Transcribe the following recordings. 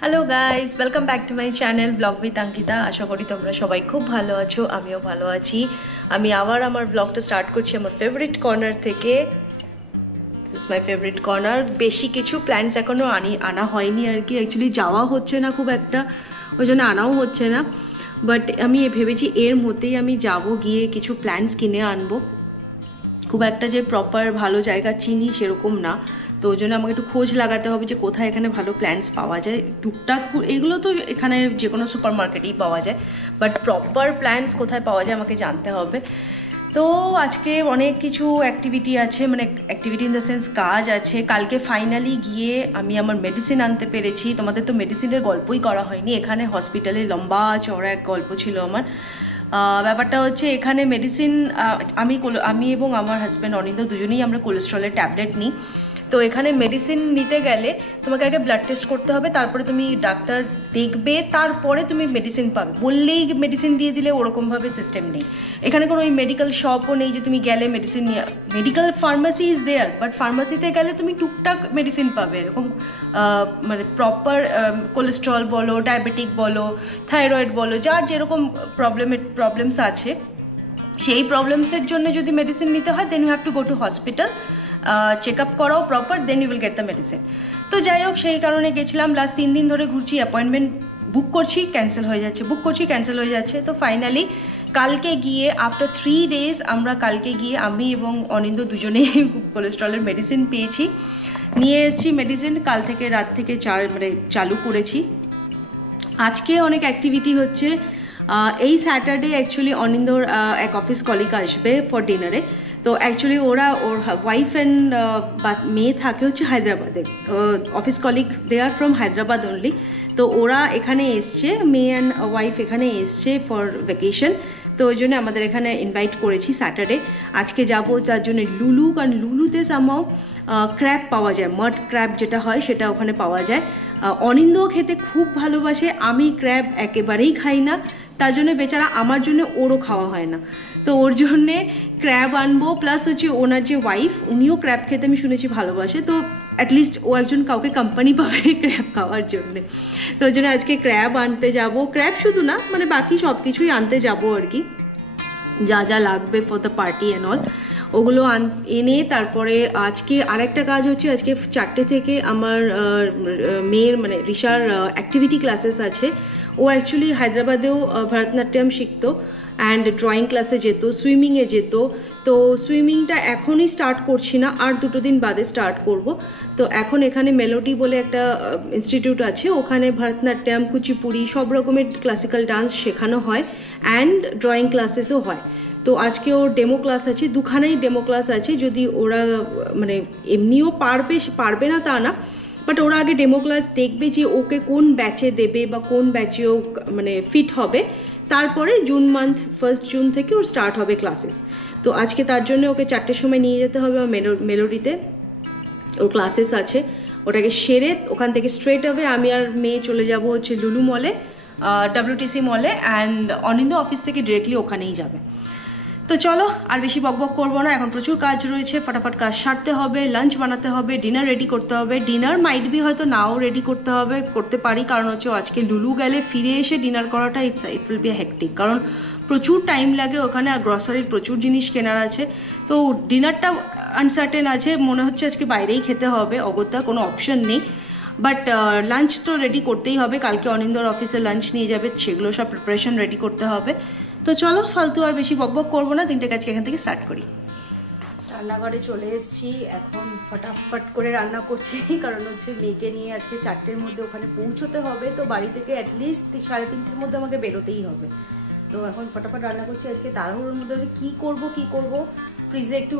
Hello guys, welcome back to my channel blog with Ankita. আশা করি তোমরা সবাই খুব ভালো আছো, আমিও ভালো আছি। আমি আবার আমার ব্লগটা স্টার্ট করছি আমার ফেভারিট কর্নার থেকে। This is my favourite corner. বেশি কিছু প্ল্যানস এখনও আনা হয়নি আর কি, অ্যাকচুয়ালি যাওয়া হচ্ছে না খুব একটা, ওই জন্য আনাও হচ্ছে না। বাট আমি ভেবেছি এর মধ্যেই আমি যাব, গিয়ে কিছু প্ল্যানস কিনে আনবো। খুব একটা যে প্রপার ভালো জায়গা চিনি সেরকম না, তো ওই জন্য আমাকে একটু খোঁজ লাগাতে হবে যে কোথায় এখানে ভালো প্ল্যান্টস পাওয়া যায়। টুকটাক এগুলো তো এখানে যে কোনো সুপার মার্কেটেই পাওয়া যায়, বাট প্রপার প্ল্যান্টস কোথায় পাওয়া যায় আমাকে জানতে হবে। তো আজকে অনেক কিছু অ্যাক্টিভিটি আছে, মানে অ্যাক্টিভিটি ইন দ্য সেন্স কাজ আছে। কালকে ফাইনালি গিয়ে আমি আমার মেডিসিন আনতে পেরেছি। তোমাদের তো মেডিসিনের গল্পই করা হয়নি, এখানে হসপিটালে লম্বা চওড়া এক গল্প ছিল আমার। ব্যাপারটা হচ্ছে এখানে মেডিসিন আমি এবং আমার হাজব্যান্ড অনিন্দ দুজনেই আমরা কোলেস্ট্রলের ট্যাবলেট নিই। তো এখানে মেডিসিন নিতে গেলে তোমাকে আগে ব্লাড টেস্ট করতে হবে, তারপরে তুমি ডাক্তার দেখবে, তারপরে তুমি মেডিসিন পাবে। বললেই মেডিসিন দিয়ে দিলে ওরকমভাবে সিস্টেম নেই এখানে। কোনো ওই মেডিকেল শপও নেই যে তুমি গেলে মেডিসিন নিয়ে, medical pharmacy is there, but ফার্মাসিতে গেলে তুমি টুকটাক মেডিসিন পাবে এরকম। মানে প্রপার কোলেস্ট্রল বলো, ডায়াবেটিক বলো, থাইরয়েড বলো, যার যেরকম প্রবলেমস আছে, সেই প্রবলেমসের জন্য যদি মেডিসিন নিতে হয় then you have to go to hospital, check up করাও proper, then you will get the medicine. তো যাই হোক, সেই কারণে গেছিলাম। লাস্ট 3 দিন ধরে ঘুরছি, অ্যাপয়েন্টমেন্ট বুক করছি, ক্যান্সেল হয়ে যাচ্ছে, বুক করছি, ক্যান্সেল হয়ে যাচ্ছে। তো ফাইনালি কালকে গিয়ে আফটার 3 days আমরা কালকে গিয়ে আমি এবং অনিন্দ দুজনেই কোলেস্ট্রলের মেডিসিন পেয়েছি, নিয়ে এসেছি মেডিসিন। কাল থেকে রাত থেকে চালু করেছি। আজকে অনেক অ্যাক্টিভিটি হচ্ছে। এই স্যাটারডে অ্যাকচুয়ালি অনিন্দর এক অফিস কলিগ আসবে ফর ডিনারে। তো অ্যাকচুয়ালি ওর ওয়াইফ অ্যান্ড মেয়ে থাকে হচ্ছে হায়দ্রাবাদে। Office colleague they are from Hyderabad only. তো ওরা এখানে এসছে, মেয়ে অ্যান্ড ওয়াইফ এখানে এসছে ফর ভ্যাকেশন। তো ওই জন্য আমাদের এখানে ইনভাইট করেছি স্যাটারডে। আজকে যাবো তার জন্য লুলু, কারণ লুলুতে সামহাও ক্র্যাব পাওয়া যায়, মাড ক্র্যাব যেটা হয় সেটা ওখানে পাওয়া যায়। অনিন্দও খেতে খুব ভালোবাসে, আমি ক্র্যাব একেবারেই খাই না, তার জন্য বেচারা আমার জন্য ওরও খাওয়া হয় না। তো ওর জন্যে ক্র্যাব আনবো, প্লাস হচ্ছে ওনার যে ওয়াইফ উনিও ক্র্যাব খেতে আমি শুনেছি ভালোবাসে, তো অ্যাটলিস্ট ও একজন কাউকে কোম্পানি পাবে ক্র্যাব খাওয়ার জন্যে। তো ওই জন্য আজকে ক্র্যাব আনতে যাব। ক্র্যাব শুধু না, মানে বাকি সব কিছুই আনতে যাব আর কি, যা যা লাগবে for the party and all, ওগুলো এনে তারপরে আজকে আরেকটা কাজ হচ্ছে। আজকে 4টে থেকে আমার মেয়ের মানে ঋষার অ্যাক্টিভিটি ক্লাসেস আছে। ও অ্যাকচুয়ালি হায়দ্রাবাদেও ভরতনাট্যম শিখতো অ্যান্ড ড্রয়িং ক্লাসে যেত, সুইমিংয়ে যেত। তো সুইমিংটা এখনই স্টার্ট করছি না, আর 2 দিন বাদে স্টার্ট করব। তো এখন এখানে মেলোডি বলে একটা ইনস্টিটিউট আছে, ওখানে ভরতনাট্যম, কুচিপুড়ি সব রকমের ক্লাসিক্যাল ডান্স শেখানো হয় অ্যান্ড ড্রয়িং ক্লাসেসও হয়। তো আজকে ওর ডেমো ক্লাস আছে, 2খানেই ডেমো ক্লাস আছে। যদি ওরা মানে এমনিও পারবে না তা না, বাট ওরা আগে ডেমো ক্লাস দেখবে যে ওকে কোন ব্যাচে দেবে বা কোন ব্যাচে ও মানে ফিট হবে। তারপরে ফার্স্ট জুন থেকে ওর স্টার্ট হবে ক্লাসেস। তো আজকে তার জন্য ওকে 4টের সময় নিয়ে যেতে হবে মেলোডিতে, ওর ক্লাসেস আছে। ওটাকে সেরে ওখান থেকে স্ট্রেট হবে আমি আর মেয়ে চলে যাব হচ্ছে লুলু মলে, WTC মলে, অ্যান্ড অনিন্দ অফিস থেকে ডিরেক্টলি ওখানেই যাবে। তো চলো আর বেশি বকবক করবো না, এখন প্রচুর কাজ রয়েছে, ফটাফট কাজ সারতে হবে, লাঞ্চ বানাতে হবে, ডিনার রেডি করতে হবে। ডিনার মাইট বি হয়তো নাও রেডি করতে পারি, কারণ হচ্ছে আজকে লুলু গেলে ফিরে এসে ডিনার করাটা ইট উইল বি হেক্টিক, কারণ প্রচুর টাইম লাগে ওখানে, আর গ্রসারির প্রচুর জিনিস কেনার আছে। তো ডিনারটা আনসার্টেন আছে, মনে হচ্ছে আজকে বাইরেই খেতে হবে, অগত্যা কোনো অপশন নেই। বাট লাঞ্চ তো রেডি করতেই হবে, কালকে অনিন্দর অফিসে লাঞ্চ নিয়ে যাবে, সেগুলো সব প্রিপারেশন রেডি করতে হবে। তো চলো ফালতু আর বেশি বকবক করবো না, 3টে কাজকে এখান থেকে স্টার্ট করি। রান্নাঘরে চলে এসেছি, এখন ফটাফট করে রান্না করছি, কারণ হচ্ছে মেয়েকে নিয়ে আজকে 4টের মধ্যে ওখানে পৌঁছতে হবে। তো বাড়ি থেকে অ্যাটলিস্ট 3:30-র মধ্যে আমাকে বেরোতেই হবে। তো এখন ফটাফট রান্না করছি। আজকে তাড়াহুড়োর মধ্যে কি করব। ফ্রিজে একটু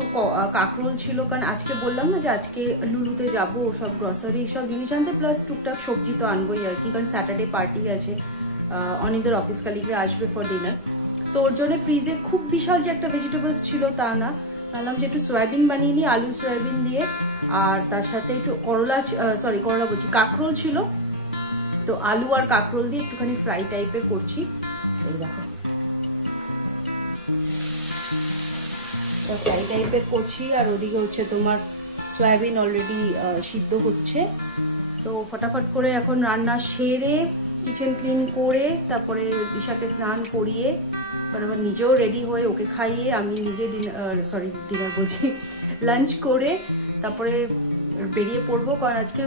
কাঁকরোল ছিল, কারণ আজকে বললাম না যে আজকে লুলুতে যাব, সব গ্রসারি সব জিনিস আনতে, প্লাস টুকটাক সবজি তো আনবোই আর কি, কারণ স্যাটারডে পার্টি আছে, অনিন্দের অফিস কালিগরা আসবে ফর ডিনার। তো ওর জন্য ফ্রিজে খুব বিশাল যে একটা ভেজিটেবলস ছিল তা না, ভাবলাম যে একটু সয়াবিন বানিয়ে নিই আলু সয়াবিন দিয়ে, আর তার সাথে একটু করলা বলছি কাঁকরোল ছিল, তো আলু আর কাঁকরোল দিয়ে একটুখানি ফ্রাই টাইপের করছি। এই দেখো ফ্রাই টাইপের করছি, আর ওদিকে হচ্ছে তোমার সয়াবিন অলরেডি সিদ্ধ হচ্ছে। তো ফটাফট করে এখন রান্না সেরে কিচেন ক্লিন করে তারপরে দিশাকে স্নান করিয়ে তারপর নিজেও রেডি হয়ে ওকে খাইয়ে আমি নিজে ডিনার বলছি লাঞ্চ করে তারপরে বেরিয়ে পড়বো, কারণ আজকে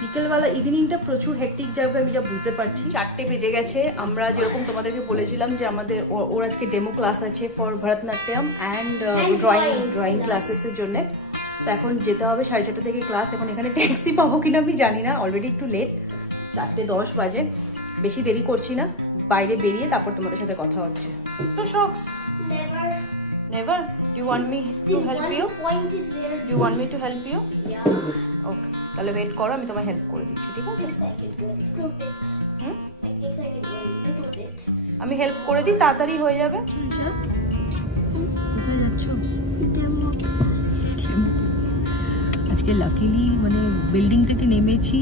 বিকেলবেলা ইভিনিংটা প্রচুর হেক্টিক যাবে আমি যা বুঝতে পারছি। 4টে বেজে গেছে। আমরা যেরকম তোমাদেরকে বলেছিলাম যে আমাদের ওর আজকে ডেমো ক্লাস আছে ফর ভরতনাট্যম অ্যান্ড ড্রয়িং ক্লাসেসের জন্য। তো এখন যেতে হবে 4:30 থেকে ক্লাস। এখন এখানে ট্যাক্সি পাবো কিনা আমি জানি না, অলরেডি একটু লেট, 4:10 বাজে। বেশি দেরি করছি না, বাইরে বেরিয়ে তারপর তোমাদের সাথে কথা হচ্ছে। তো শক্স never do you want me to help you? Do you want me to help you? Okay, তাহলে ওয়েট করো, আমি তোমায় হেল্প করে দিচ্ছি, ঠিক আছে? আমি হেল্প করে দিই, তাড়াতাড়ি হয়ে যাবে। কোথায় যাচ্ছ? আজকে লাকিলি মানে বিল্ডিং থেকে নেমেছি,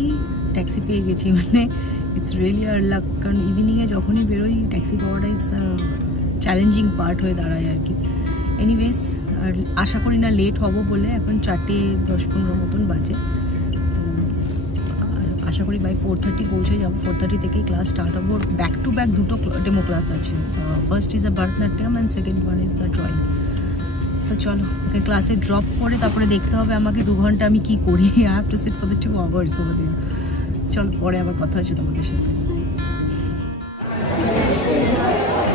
ট্যাক্সি পেয়ে গেছি, মানে ইটস রিয়েলি আর লাক, কারণ ইভিনিংয়ে যখনই বেরোই ট্যাক্সি পাওয়াটা ইটস চ্যালেঞ্জিং পার্ট হয়ে দাঁড়ায় আর কি। এনিওয়েজ, আর আশা করি না লেট হব বলে। এখন 4:10-15 মতন বাজে, আর আশা করি বাই 4:30 পৌঁছে যাবো। 4:30 থেকেই ক্লাস স্টার্ট হবো। ব্যাক টু ব্যাক দুটো ডেমো ক্লাস আছে। First is a Bharatanatyam and second one is the drawing. তো চলো ওকে ক্লাসে ড্রপ করে তারপরে দেখতে হবে আমাকে 2 ঘন্টা আমি কি করি। I have to sit for the 2 hours over there. চল পরে আবার কথা হচ্ছে তোমাদের সাথে।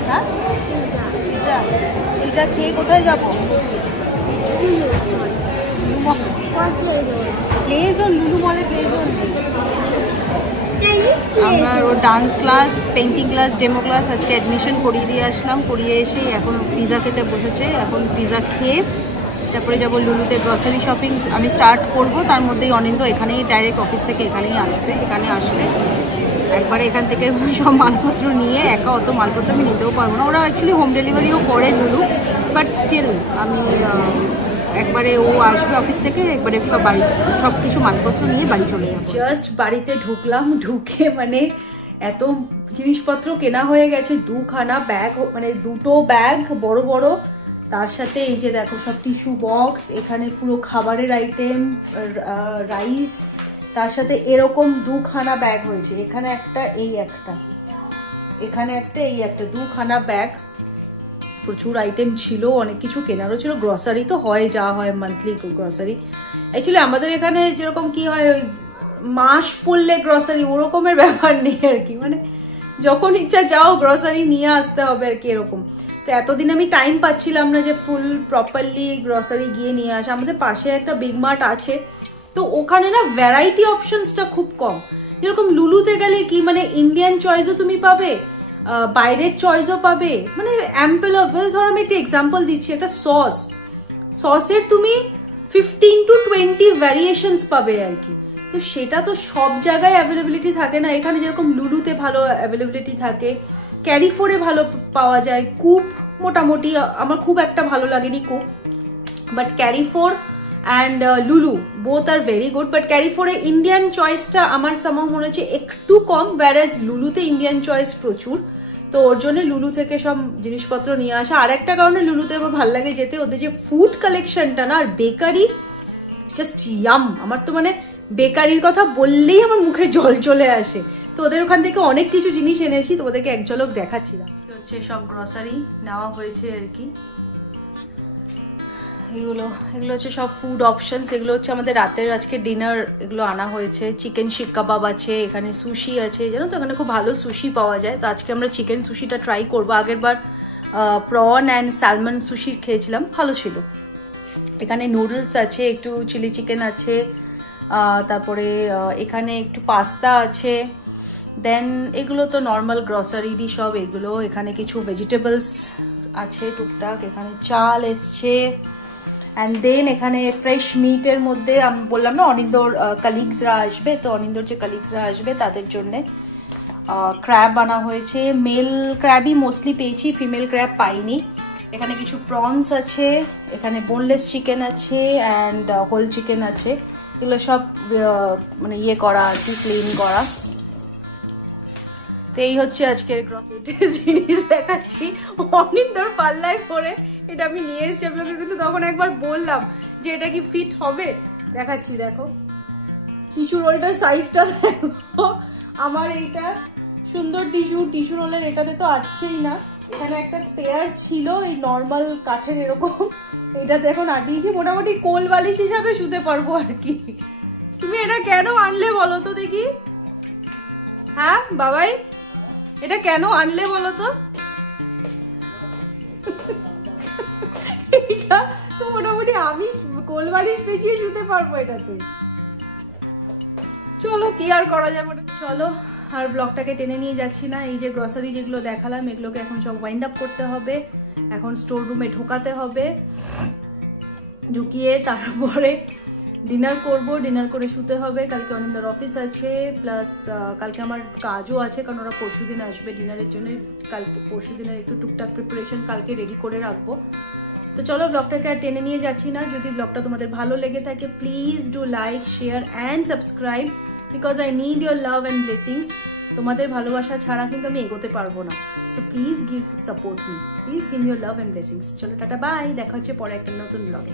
হ্যাঁ, পিজা পিজা খেয়ে কোথায় যাবো? প্লে জোন, লুলু মলে প্লে জোন। আমরা ওর dance class, painting class, demo class আজকে অ্যাডমিশন করিয়ে দিয়ে আসলাম। করিয়ে এসে এখন পিজা খেতে বসেছে। এখন পিজা খেয়ে তারপরে যাবো লুলুতে গ্রসারি শপিং আমি স্টার্ট করব। তার মধ্যেই অনিন্দ এখানেই ডাইরেক্ট অফিস থেকে এখানেই আসবে। এখানে আসলে একবারে এখান থেকে সব মালপত্র নিয়ে, একা অত মালপত্র আমি নিতেও পারবো না। ওরা অ্যাকচুয়ালি হোম ডেলিভারিও করে লুলু, বাট স্টিল আমি একবারে ও আসবে অফিস থেকে, একবারে সব কিছু মালপত্র নিয়ে বাড়ি চলে যাবো। জাস্ট বাড়িতে ঢুকলাম, ঢুকে মানে এত জিনিসপত্র কেনা হয়ে গেছে। 2খানা ব্যাগ, মানে 2টো ব্যাগ বড় বড়, তার সাথে এই যে দেখো সব টিস্যু বক্স, এখানে পুরো খাবারের আইটেম, রাইস, তার সাথে এরকম 2খানা ব্যাগ হয়েছে। এখানে একটা, এই একটা, এখানে একটা, এই একটা, 2খানা ব্যাগ। প্রচুর আইটেম ছিল, অনেক কিছু কেনারও ছিল। গ্রসারি তো হয়, যা হয় মান্থলি গ্রসারি। অ্যাকচুয়ালি আমাদের এখানে যেরকম কি হয়, ওই মাস পড়লে গ্রসারি, ওরকমের ব্যাপার নেই আর কি। মানে যখন ইচ্ছা যাও গ্রসারি নিয়ে আসতে হবে আর কি, এরকম। তো এতদিন আমি টাইম পাচ্ছিলাম না যে ফুল প্রপারলি গ্রসারি গিয়ে নিয়ে আসা। আমাদের পাশে একটা বিগ মার্ট আছে, তো ওখানে না ভ্যারাইটি অপশনসটা খুব কম। যেরকম লুলুতে গেলে কি মানে ইন্ডিয়ান চয়েসও তুমি পাবে, বাইরের চয়েসও পাবে, মানে অ্যাম্পল অফ। ধরো আমি একটা এক্সাম্পল দিচ্ছি, একটা সসের তুমি 15 to 20 ভ্যারিয়েশনস পাবে আর কি। তো সেটা তো সব জায়গায় অ্যাভেলেবিলিটি থাকে না। এখানে যেরকম লুলুতে ভালো অ্যাভেলেবিলিটি থাকে, ক্যারিফোরে ভালো পাওয়া যায়, কুপ মোটামুটি আমার খুব একটা ভালো লাগেনি Coop, but Carrefour and Lulu both are very good. But ক্যারিফোরে ইন্ডিয়ান চয়েসটা আমার সামহ মনে হচ্ছে একটু কম, ব্যারাজ লুলুতে ইন্ডিয়ান চয়েস প্রচুর। তো ওর জন্য লুলু থেকে সব জিনিসপত্র নিয়ে আসা। আর একটা কারণে লুলুতে আমার ভালো লাগে যেতে, ওদের যে ফুড কালেকশনটা না, আর বেকারি জাস্ট ইয়াম। আমার তো মানে বেকারির কথা বললেই আমার মুখে জল চলে আসে। তো ওদের ওখান থেকে অনেক কিছু জিনিস এনেছি, তো ওদেরকে এক ঝলক দেখাচ্ছিলাম। হচ্ছে সব গ্রসারি নেওয়া হয়েছে আর কি। এগুলো হচ্ছে সব ফুড অপশনস। এগুলো হচ্ছে আমাদের রাতের আজকে ডিনার, এগুলো আনা হয়েছে। চিকেন শিক কাবাব আছে, এখানে সুশি আছে, জানো তো এখানে খুব ভালো সুশি পাওয়া যায়। তো আজকে আমরা চিকেন সুশিটা ট্রাই করবো। আগের বার প্রন অ্যান্ড স্যালমন সুশি খেয়েছিলাম, ভালো ছিল। এখানে নুডলস আছে, একটু চিলি চিকেন আছে, তারপরে এখানে একটু পাস্তা আছে। দেন এগুলো তো নর্মাল গ্রসারিরই সব এগুলো। এখানে কিছু ভেজিটেবলস আছে টুকটাক, এখানে চাল এসছে। অ্যান্ড দেন এখানে ফ্রেশ মিটের মধ্যে আমি বললাম না অনিন্দর কালিগসরা আসবে, তো অনিন্দর যে কালিগসরা আসবে তাদের জন্যে ক্র্যাব আনা হয়েছে। মেল ক্র্যাবই মোস্টলি পেয়েছি, ফিমেল ক্র্যাব পাইনি। এখানে কিছু প্রনস আছে, এখানে বোনলেস চিকেন আছে অ্যান্ড হোল চিকেন আছে। এগুলো সব মানে ইয়ে করা আর কি, ক্লিন করা। তো এই হচ্ছে আজকের জিনিস দেখাচ্ছি অনিন্দর পাল্লায় পরে। এটা আমি নিয়ে এসেছি আপনাকে, কিন্তু তখন একবার বললাম যে এটা কি ফিট হবে, দেখাচ্ছি। দেখো টিস্যু রোলটার সাইজটা দেখো, আমার এইটা সুন্দর টিস্যু রোলের এটাতে তো আটছেই না। এখানে একটা স্পেয়ার ছিল এই নর্মাল কাঠের এরকম, এটাতে এখন আটিয়েছি, মোটামুটি কোল বালিশ হিসাবে শুতে পারবো আর কি। তুমি এটা কেন আনলে বলো তো দেখি? হ্যাঁ বাবাই, এটা কেন আনলে বলো তো? এটা তো মোটামুটি আমি কোল বালিশ পেঁচিয়ে শুতে পারবো এটাতে। চলো কি আর করা যাবে। চলো আর ব্লগটাকে টেনে নিয়ে যাচ্ছি না। এই যে গ্রসারি যেগুলো দেখালাম এগুলোকে এখন সব ওয়াইন্ড আপ করতে হবে, এখন স্টোর রুমে ঢোকাতে হবে, ঢুকিয়ে তারপরে ডিনার করব, ডিনার করে শুতে হবে। কালকে অনিন্দার অফিস আছে, প্লাস কালকে আমার কাজও আছে, কারণ ওরা পরশুদিন আসবে ডিনারের জন্য। কালকে পরশুদিনের একটু টুকটাক প্রিপারেশন কালকে রেডি করে রাখবো। তো চলো ব্লগটাকে আর টেনে নিয়ে যাচ্ছি না। যদি ব্লগটা তোমাদের ভালো লেগে থাকে please do like, share and subscribe, because I need your love and blessings. তোমাদের ভালোবাসা ছাড়া কিন্তু আমি এগোতে পারবো না। So please give support me, please give your love and blessings. চলো টাটা বাই, দেখা হচ্ছে পরে একটা নতুন ব্লগে।